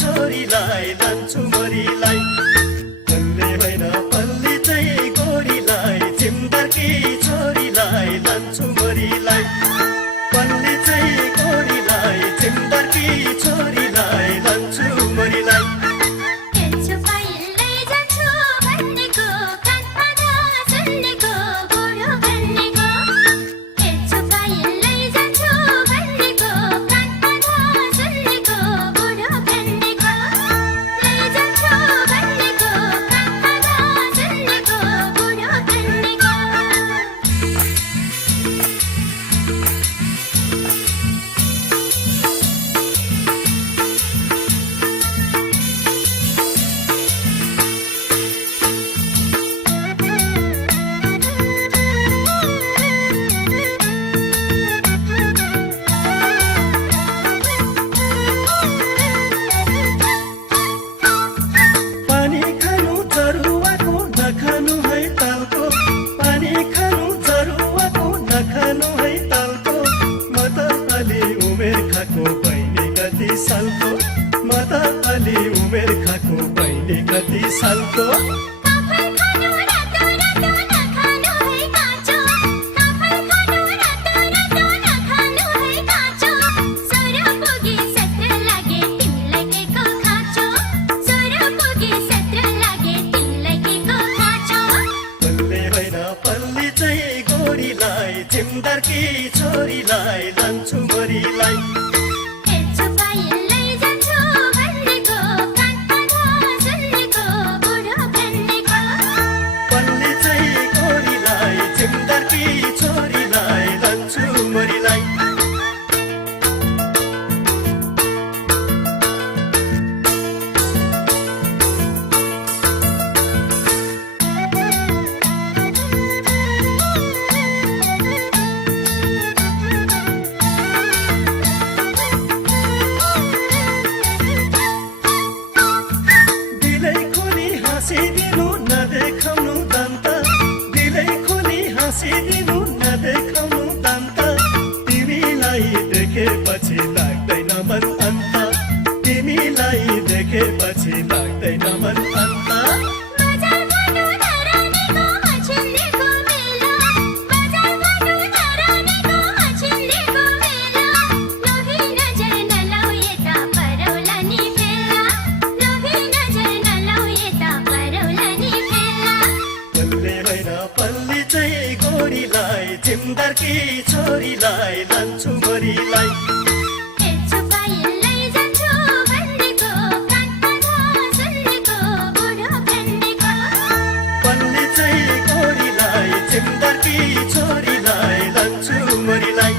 छोरीलाई लान्छु मरिलाई पल्ले होइन पल्ली चाहिँ गोरीलाई छिमदारकी छोरीलाई लान्छु मरिलाई पल्ली चाहिँ गोरीलाई छिमदारकी छोरीलाई लान्छु मरिलाई म त अलि उमेर खाको बहिनी कति सालको पल्ले होइन पल्ली चाहिँ गोरीलाई छिमदारकी छोरीलाई लान्छु मरिलाई छोरीलाई लान्छु मरिलाई दिलै खोली हाँसिदिनु नदेखाउनु दन्त दिलै खोली हाँसिदिनु नदेखाउनु दन्त तिमीलाई देखेपछि लाग्दैन मन अन्त तिमीलाई देखेपछि लाग्दैन मन अन्त पल्ली चाहिँ गोरीलाई छिमदारकी छोरीलाई लान्छु मरिलाई पल्ली चाहिँ गोरीलाई छिमदारकी छोरीलाई लान्छु मरिलाई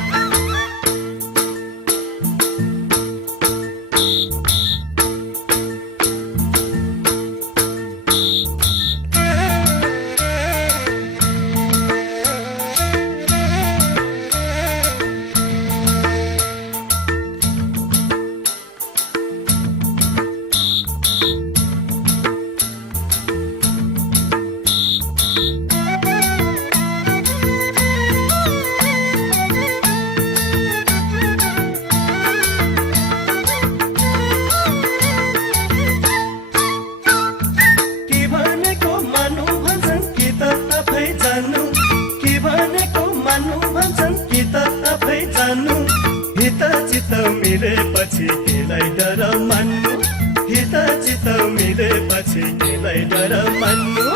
हित चित्त मिलेपछि केलाई डर मान्नु हित चित्त मिलेपछि केलाई डर मान्नु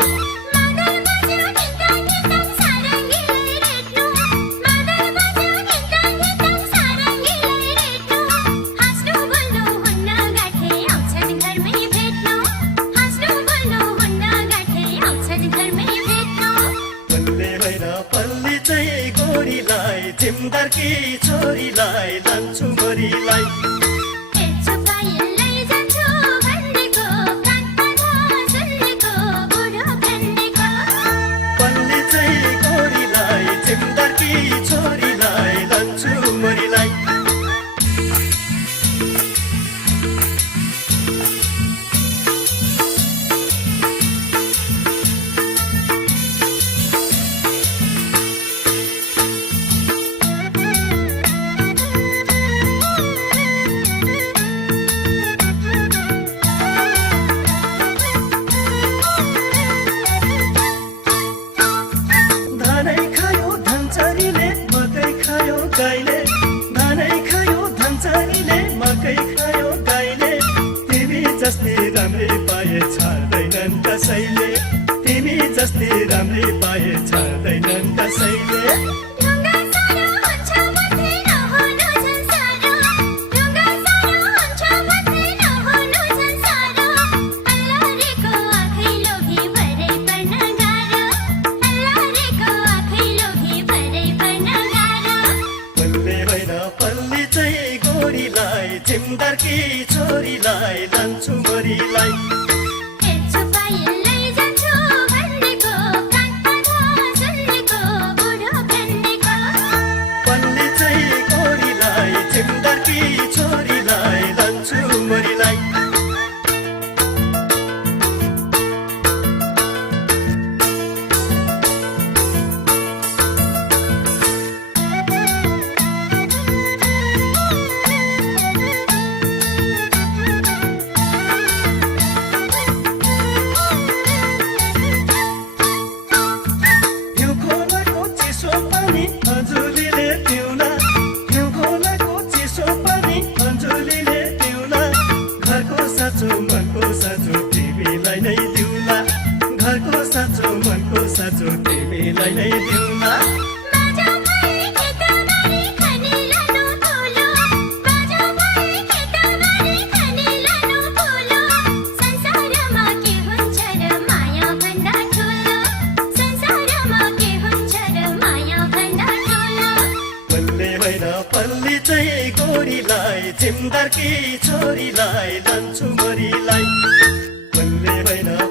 पल्ली चाहिँ गोरीलाई छिमदारकी छोरीलाई लान्छु मरिलाई पल्ली चाहिँ गोरीलाई छिमदारकी छोरीलाई लान्छु मरिलाई जस्ती राम्री पाए छाड्दैनन् कसैले तिमी जस्ती राम्री पाए छाड्दैनन् कसैले छिमदारकी छोरीलाई लान्छु मरीलाई पल्ली चाहिँ गोरीलाई छिमदारकी छोरीलाई लान्छु मरीलाई मनको साँचो तिमीलाई नै दिउला घरको साँचो मनको साँचो तिमीलाई नै दिउला बल्ले होइन पल्ली चाहिँ गोरीलाई छिमदारकी छोरीलाई लान्छु मरीलाई बल्ले होइन